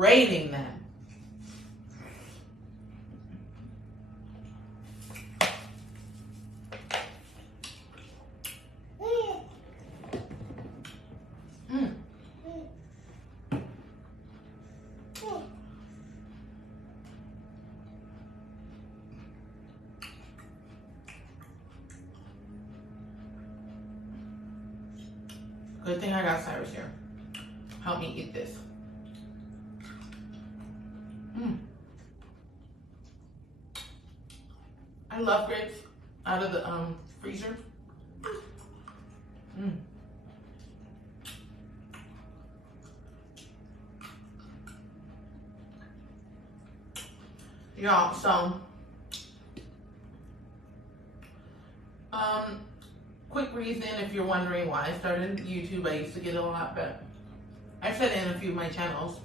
rating them. Good thing I got Cyrus here. Help me eat this. I love grapes out of the freezer. Y'all, so quick reason if you're wondering why I started YouTube. I used to get a lot, but I said in a few of my channels